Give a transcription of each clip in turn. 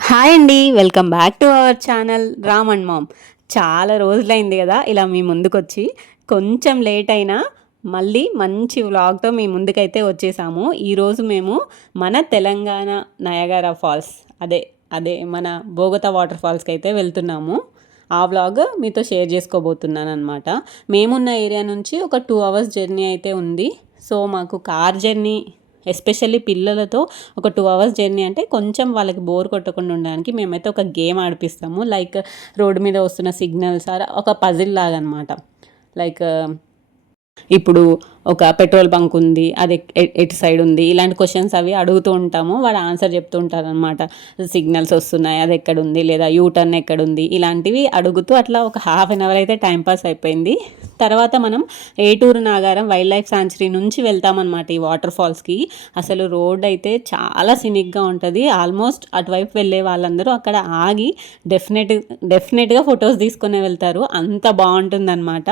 Hi అండి. Welcome back to our channel Ram and mom. చాలా రోజులైంది కదా ఇలా మీ ముందుకొచ్చి. కొంచెం లేట్ అయినా మళ్ళీ మంచి వ్లాగ్‌తో మీ ముందుకైతే వచ్చేసాము. ఈరోజు మేము మన తెలంగాణ నయాగరా ఫాల్స్ అదే అదే మన బోగతా వాటర్ ఫాల్స్‌కైతే వెళ్తున్నాము. ఆ వ్లాగ్ మీతో షేర్ చేసుకోబోతున్నాననమాట. మేమున్న ఏరియా నుంచి ఒక 2 అవర్స్ జర్నీ అయితే ఉంది. సో మాకు కార్ జర్నీ ఎస్పెషల్లీ పిల్లలతో ఒక 2 అవర్స్ జర్నీ అంటే కొంచెం వాళ్ళకి బోర్ కొట్టకుండా ఉండడానికి మేమైతే ఒక గేమ్ ఆడిపిస్తాము. లైక్ రోడ్డు మీద వస్తున్న సిగ్నల్స్ ఒక పజిల్ లాగా అనమాట. లైక్ ఇప్పుడు ఒక పెట్రోల్ బంక్ ఉంది, అది ఎటు సైడ్ ఉంది, ఇలాంటి క్వశ్చన్స్ అవి అడుగుతూ ఉంటాము. వాడు ఆన్సర్ చెప్తూ ఉంటారనమాట. సిగ్నల్స్ వస్తున్నాయి, అది ఎక్కడుంది, లేదా యూటర్న్ ఎక్కడుంది, ఇలాంటివి అడుగుతూ అట్లా ఒక హాఫ్ అన్ అవర్ అయితే టైంపాస్ అయిపోయింది. తర్వాత మనం ఏటూరు నాగారం వైల్డ్ లైఫ్ సాంచురీ నుంచి వెళ్తామన్నమాట ఈ వాటర్ ఫాల్స్కి. అసలు రోడ్ అయితే చాలా సినిక్గా ఉంటుంది. ఆల్మోస్ట్ అటువైపు వెళ్ళే వాళ్ళందరూ అక్కడ ఆగి డెఫినెట్గా ఫొటోస్ తీసుకునే వెళ్తారు, అంత బాగుంటుందన్నమాట.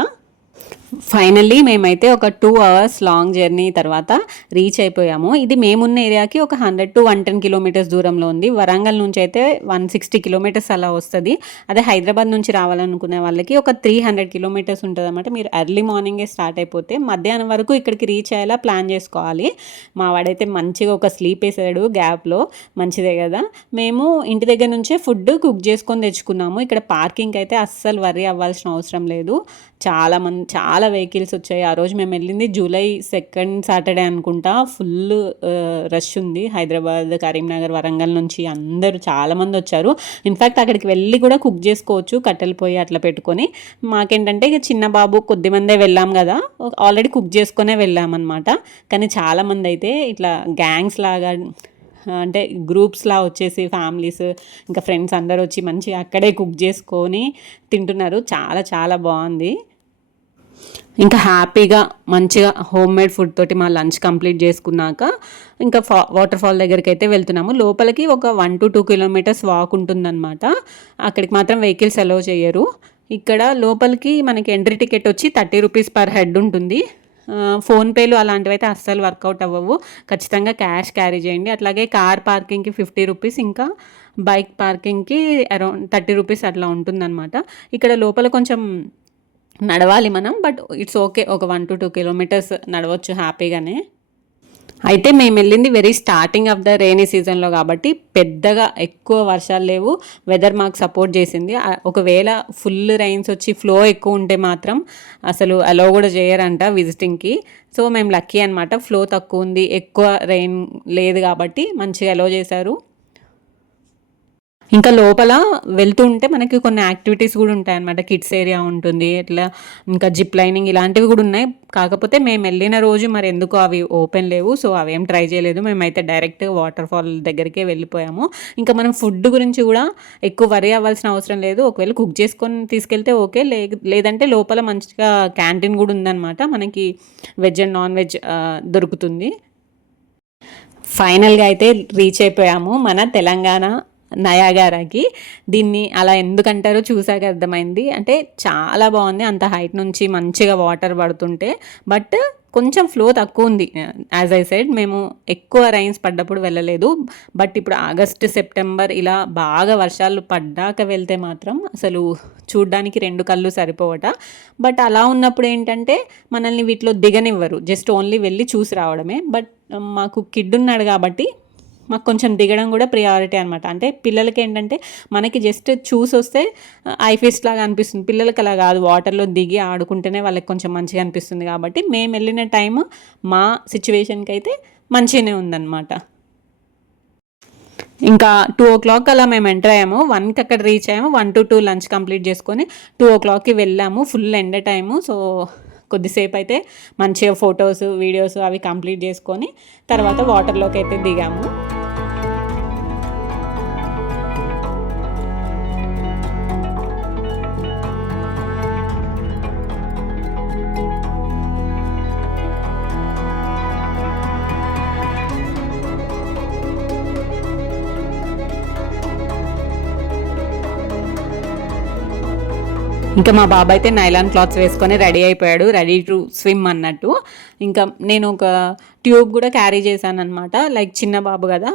ఫైనల్లీ మేమైతే ఒక 2 అవర్స్ లాంగ్ జర్నీ తర్వాత రీచ్ అయిపోయాము. ఇది మేమున్న ఏరియాకి ఒక 100 to 110 కిలోమీటర్స్ దూరంలో ఉంది. వరంగల్ నుంచి అయితే 160 కిలోమీటర్స్ అలా వస్తుంది. అదే హైదరాబాద్ నుంచి రావాలనుకునే వాళ్ళకి ఒక 300 కిలోమీటర్స్ ఉంటుంది అనమాట. మీరు ఎర్లీ మార్నింగే స్టార్ట్ అయిపోతే మధ్యాహ్నం వరకు ఇక్కడికి రీచ్ అయ్యేలా ప్లాన్ చేసుకోవాలి. మా వాడైతే మంచిగా ఒక స్లీప్ వేసాడు గ్యాప్లో, మంచిదే కదా. మేము ఇంటి దగ్గర నుంచే ఫుడ్ కుక్ చేసుకొని తెచ్చుకున్నాము. ఇక్కడ పార్కింగ్ అయితే అస్సలు వర్రీ అవ్వాల్సిన అవసరం లేదు. చాలా వెహికల్స్ వచ్చాయి. ఆ రోజు మేము వెళ్ళింది జూలై 2nd సాటర్డే అనుకుంటా. ఫుల్ రష్ ఉంది. హైదరాబాద్, కరీంనగర్, వరంగల్ నుంచి అందరూ చాలామంది వచ్చారు. ఇన్ఫ్యాక్ట్ అక్కడికి వెళ్ళి కూడా కుక్ చేసుకోవచ్చు, కట్టెలు పొయ్యి అట్లా పెట్టుకొని. మాకేంటంటే ఇక చిన్న బాబు కొద్దిమందే వెళ్ళాం కదా, ఆల్రెడీ కుక్ చేసుకునే వెళ్ళామన్నమాట. కానీ చాలామంది అయితే ఇట్లా గ్యాంగ్స్ లాగా అంటే గ్రూప్స్లా వచ్చేసి ఫ్యామిలీస్ ఇంకా ఫ్రెండ్స్ అందరూ వచ్చి మంచిగా అక్కడే కుక్ చేసుకొని తింటున్నారు. చాలా చాలా బాగుంది. ఇంకా హ్యాపీగా మంచిగా హోమ్ మేడ్ ఫుడ్ తోటి మా లంచ్ కంప్లీట్ చేసుకున్నాక ఇంకా వాటర్ ఫాల్ దగ్గరికి అయితే వెళ్తున్నాము. లోపలికి ఒక 1 to 2 కిలోమీటర్స్ వాక్ ఉంటుందన్నమాట. అక్కడికి మాత్రం వెహికల్స్ అలౌ చేయరు. ఇక్కడ లోపలికి మనకి ఎంట్రీ టికెట్ వచ్చి 30 రూపీస్ పర్ హెడ్ ఉంటుంది. ఫోన్పేలు అలాంటివి అయితే అస్సలు వర్కౌట్ అవ్వవు. ఖచ్చితంగా క్యాష్ క్యారీ చేయండి. అట్లాగే కార్ పార్కింగ్కి 50 రూపీస్, ఇంకా బైక్ పార్కింగ్కి అరౌండ్ 30 రూపీస్ అట్లా ఉంటుందన్నమాట. ఇక్కడ లోపల కొంచెం నడవాలి మనం, బట్ ఇట్స్ ఓకే. ఒక 1 to 2 కిలోమీటర్స్ నడవచ్చు హ్యాపీగానే. అయితే మేము వెళ్ళింది very starting of the rainy సీజన్లో కాబట్టి పెద్దగా ఎక్కువ వర్షాలు లేవు. వెదర్ మాకు సపోర్ట్ చేసింది. ఒకవేళ ఫుల్ రైన్స్ వచ్చి ఫ్లో ఎక్కువ ఉంటే మాత్రం అసలు అలో కూడా చేయరంట విజిటింగ్కి. సో మేము లక్కీ అనమాట. ఫ్లో తక్కువ ఉంది, ఎక్కువ రెయిన్ లేదు కాబట్టి మంచిగా అలో చేశారు. ఇంకా లోపల వెళ్తూ ఉంటే మనకి కొన్ని యాక్టివిటీస్ కూడా ఉంటాయి అన్నమాట. కిడ్స్ ఏరియా ఉంటుంది, ఇట్లా ఇంకా జిప్ లైనింగ్ ఇలాంటివి కూడా ఉన్నాయి. కాకపోతే మేము వెళ్ళిన రోజు మరి ఎందుకో అవి ఓపెన్ లేవు, సో అవేం ట్రై చేయలేదు. మేమైతే డైరెక్ట్ వాటర్ ఫాల్ దగ్గరికే వెళ్ళిపోయాము. ఇంకా మనం ఫుడ్ గురించి కూడా ఎక్కువ వరి అవ్వాల్సిన అవసరం లేదు. ఒకవేళ కుక్ చేసుకొని తీసుకెళ్తే ఓకే, లేదంటే లోపల మంచిగా క్యాంటీన్ కూడా ఉందన్నమాట. మనకి వెజ్ అండ్ నాన్ వెజ్ దొరుకుతుంది. ఫైనల్గా అయితే రీచ్ అయిపోయాము మన తెలంగాణ నయాగరాకి. దీన్ని అలా ఎందుకంటారో చూసాక అర్థమైంది. అంటే చాలా బాగుంది, అంత హైట్ నుంచి మంచిగా వాటర్ పడుతుంటే. బట్ కొంచెం ఫ్లో తక్కువ ఉంది. యాజ్ ఐ సెడ్ మేము ఎక్కువ రైన్స్ పడ్డప్పుడు వెళ్ళలేదు. బట్ ఇప్పుడు ఆగస్ట్, సెప్టెంబర్ ఇలా బాగా వర్షాలు పడ్డాక వెళ్తే మాత్రం అసలు చూడ్డానికి 2 కళ్ళు సరిపోవట. బట్ అలా ఉన్నప్పుడు ఏంటంటే మనల్ని వీటిలో దిగనివ్వరు, జస్ట్ ఓన్లీ వెళ్ళి చూసి రావడమే. బట్ మాకు కిడ్ ఉన్నాడు కాబట్టి మాకు కొంచెం దిగడం కూడా ప్రియారిటీ అనమాట. అంటే పిల్లలకి ఏంటంటే మనకి జస్ట్ చూసి వస్తే ఐ ఫీస్ట్ లాగా అనిపిస్తుంది, పిల్లలకి అలా కాదు, వాటర్లో దిగి ఆడుకుంటేనే వాళ్ళకి కొంచెం మంచిగా అనిపిస్తుంది. కాబట్టి మేము వెళ్ళిన టైం మా సిచ్యువేషన్కి అయితే మంచిగానే ఉందన్నమాట. ఇంకా 2 o'clock అలా మేము ఎంటర్ అయ్యాము. 1కి అక్కడ రీచ్ అయ్యాము. 1 to 2 లంచ్ కంప్లీట్ చేసుకొని 2 o'clockకి వెళ్ళాము. ఫుల్ ఎండ టైము. సో కొద్దిసేపు అయితే మంచిగా ఫొటోస్, వీడియోస్ అవి కంప్లీట్ చేసుకొని తర్వాత వాటర్లోకి అయితే దిగాము. ఇంకా మా బాబు అయితే నైలాన్ క్లాత్స్ వేసుకొని రెడీ అయిపోయాడు, రెడీ టు స్విమ్ అన్నట్టు. ఇంకా నేను ఒక ట్యూబ్ కూడా క్యారీ చేశాను అనమాట. లైక్ చిన్న బాబు కదా,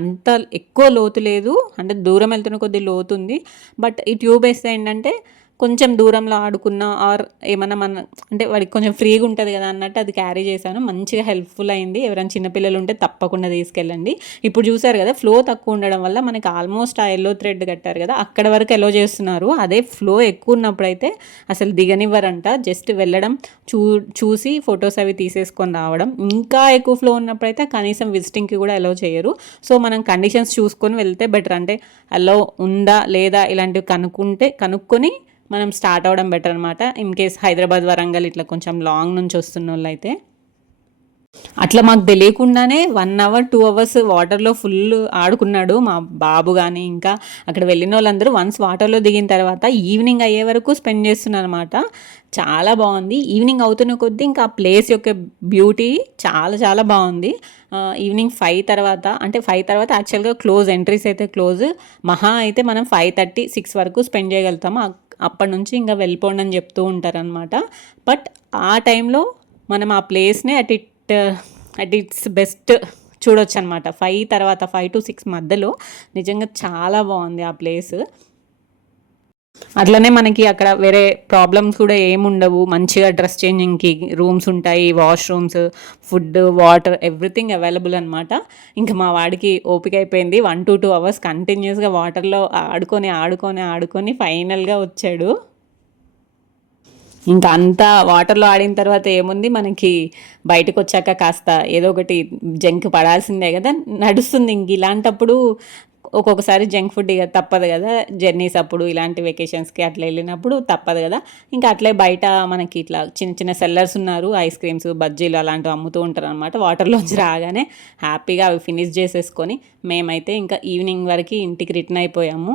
అంత ఎక్కువ లోతు లేదు, అంటే దూరం వెళ్తున్న కొద్దీ లోతు ఉంది. బట్ ఈ ట్యూబ్ వేస్తే ఏంటంటే కొంచెం దూరంలో ఆడుకున్నా ఆర్ ఏమన్నా అంటే వాడికి కొంచెం ఫ్రీగా ఉంటుంది కదా అన్నట్టు అది క్యారీ చేశాను. మంచిగా హెల్ప్ఫుల్ అయింది. ఎవరైనా చిన్నపిల్లలు ఉంటే తప్పకుండా తీసుకెళ్ళండి. ఇప్పుడు చూసారు కదా, ఫ్లో తక్కువ ఉండడం వల్ల మనకి ఆల్మోస్ట్ ఆ ఎల్లో థ్రెడ్ కట్టారు కదా అక్కడ వరకు ఎలో చేస్తున్నారు. అదే ఫ్లో ఎక్కువ ఉన్నప్పుడైతే అసలు దిగనివ్వరంట. జస్ట్ వెళ్ళడం, చూసి ఫొటోస్ అవి తీసేసుకొని రావడం. ఇంకా ఎక్కువ ఫ్లో ఉన్నప్పుడైతే కనీసం విజిటింగ్కి కూడా ఎలో చేయరు. సో మనం కండిషన్స్ చూసుకొని వెళ్తే బెటర్. అంటే అలో ఉందా లేదా ఇలాంటివి కనుక్కొని మనం స్టార్ట్ అవ్వడం బెటర్ అనమాట. ఇన్ కేస్ హైదరాబాద్, వరంగల్ ఇట్లా కొంచెం లాంగ్ నుంచి వస్తున్న వాళ్ళు అయితే. అట్లా మాకు తెలియకుండానే 1 అవర్ 2 అవర్స్ వాటర్లో ఫుల్ ఆడుకున్నాడు మా బాబు. కానీ ఇంకా అక్కడ వెళ్ళిన వాళ్ళందరూ వన్స్ వాటర్లో దిగిన తర్వాత ఈవినింగ్ అయ్యే వరకు స్పెండ్ చేస్తున్నారు అనమాట. చాలా బాగుంది. ఈవినింగ్ అవుతున్న కొద్దీ ఇంకా ఆ ప్లేస్ యొక్క బ్యూటీ చాలా చాలా బాగుంది. ఈవినింగ్ 5 తర్వాత, అంటే 5 తర్వాత యాక్చువల్గా క్లోజ్, ఎంట్రీస్ అయితే క్లోజ్. మహా అయితే మనం 5:30, 6 వరకు స్పెండ్ చేయగలుగుతాము. అప్పటి నుంచి ఇంకా వెళ్ళిపోండి అని చెప్తూ ఉంటారనమాట. బట్ ఆ టైంలో మనం ఆ ప్లేస్ని అట్ ఇట్స్ బెస్ట్ చూడొచ్చు అనమాట. 5 తర్వాత 5 to 6 మధ్యలో నిజంగా చాలా బాగుంది ఆ ప్లేస్. అట్లనే మనకి అక్కడ వేరే ప్రాబ్లమ్స్ కూడా ఏముండవు. మంచిగా డ్రెస్ చేంజింగ్కి రూమ్స్ ఉంటాయి, washrooms, food, water, everything available అనమాట. ఇంకా మా వాడికి ఓపిక అయిపోయింది. 1 to 2 అవర్స్ కంటిన్యూస్గా వాటర్లో ఆడుకొని ఫైనల్గా వచ్చాడు. ఇంకా అంతా వాటర్లో ఆడిన తర్వాత ఏముంది, మనకి బయటకు వచ్చాక కాస్త ఏదో ఒకటి జంక్ పడాల్సిందే కదా, నడుస్తుంది. ఇంక ఇలాంటప్పుడు ఒక్కొక్కసారి జంక్ ఫుడ్ ఇక తప్పదు కదా, జర్నీస్ అప్పుడు ఇలాంటి వెకేషన్స్కి అట్లా వెళ్ళినప్పుడు తప్పదు కదా. ఇంకా అట్లే బయట మనకి ఇట్లా చిన్న చిన్న సెల్లర్స్ ఉన్నారు, ఐస్ క్రీమ్స్, బజ్జీలు అలాంటివి అమ్ముతూ ఉంటారు అనమాట. వాటర్లోంచి రాగానే హ్యాపీగా అవి ఫినిష్ చేసేసుకొని మేమైతే ఇంకా ఈవినింగ్ వరకు ఇంటికి రిటర్న్ అయిపోయాము.